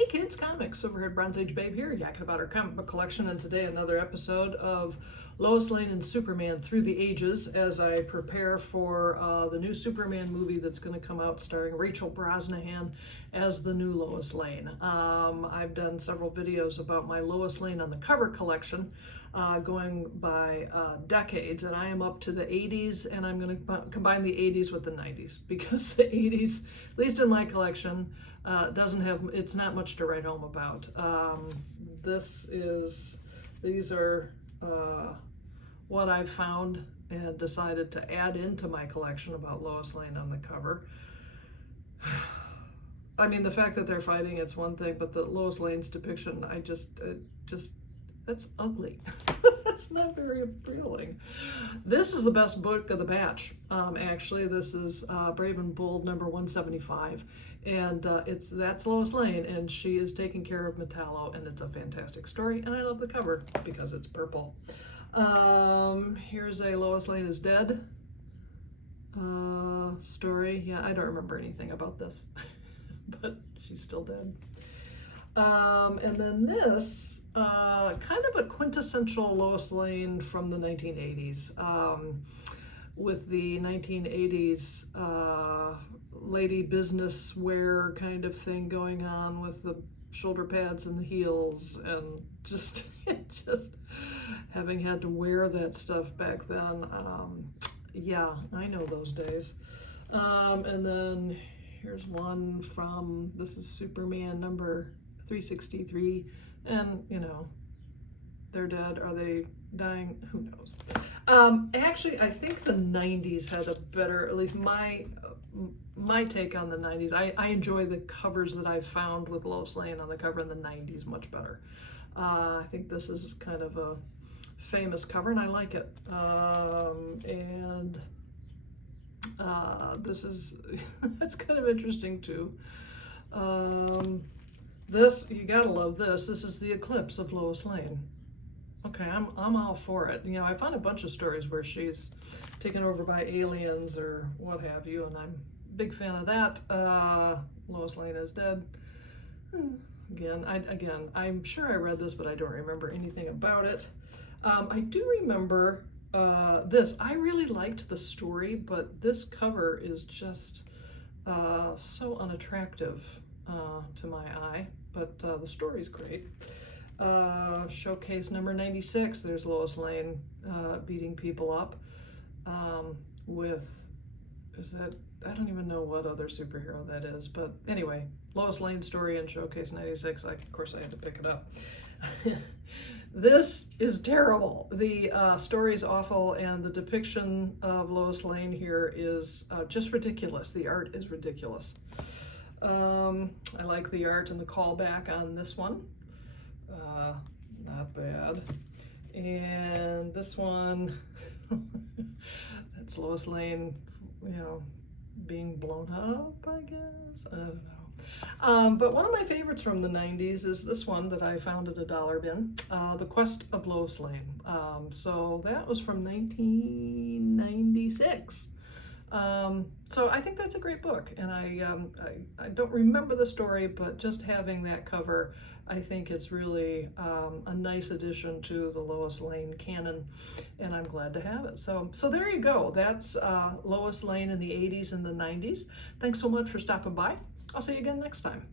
Hey kids, comics over here at Bronze Age Babe here, yakking about our comic book collection, and today another episode of Lois Lane and Superman Through the Ages as I prepare for the new Superman movie that's going to come out starring Rachel Brosnahan as the new Lois Lane. I've done several videos about my Lois Lane on the cover collection going by decades, and I am up to the 80s, and I'm going to combine the 80s with the 90s because the 80s, at least in my collection, it's not much to write home about. These are what I've found and decided to add into my collection about Lois Lane on the cover. I mean, the fact that they're fighting, it's one thing, but the Lois Lane's depiction, that's ugly. That's not very appealing. This is the best book of the batch. Actually, this is Brave and Bold number 175. And that's Lois Lane, and she is taking care of Metallo, and it's a fantastic story, and I love the cover because it's purple. Here's a Lois Lane is Dead story. Yeah, I don't remember anything about this, but she's still dead. And then this, kind of a quintessential Lois Lane from the 1980s, with the 1980s lady business wear kind of thing going on with the shoulder pads and the heels, and just having had to wear that stuff back then. Yeah, I know those days. And then here's one from, this is Superman number 363, and you know, they're dead. Are they dying? Who knows? Actually, I think the 90s had a better, at least my take on the 90s. I enjoy the covers that I've found with Lois Lane on the cover in the 90s much better. I think this is kind of a famous cover, and I like it. This is, that's kind of interesting too. This, you gotta love this. This is the eclipse of Lois Lane. Okay, I'm all for it. You know, I found a bunch of stories where she's taken over by aliens or what have you, and I'm a big fan of that. Lois Lane is Dead. Again, I'm sure I read this, but I don't remember anything about it. I do remember this. I really liked the story, but this cover is just so unattractive to my eye, but the story's great. Showcase number 96, there's Lois Lane beating people up with, I don't even know what other superhero that is, but anyway, Lois Lane story in Showcase 96, of course I had to pick it up. This is terrible. The story is awful, and the depiction of Lois Lane here is just ridiculous. The art is ridiculous. I like the art and the callback on this one. Not bad. And this one, that's Lois Lane, you know, being blown up, I guess. I don't know. But one of my favorites from the 90s is this one that I found at a dollar bin, The Quest of Lois Lane. So that was from 1996. So I think that's a great book, and I don't remember the story, but just having that cover, I think it's really a nice addition to the Lois Lane canon, and I'm glad to have it. So there you go. That's Lois Lane in the 80s and the 90s. Thanks so much for stopping by. I'll see you again next time.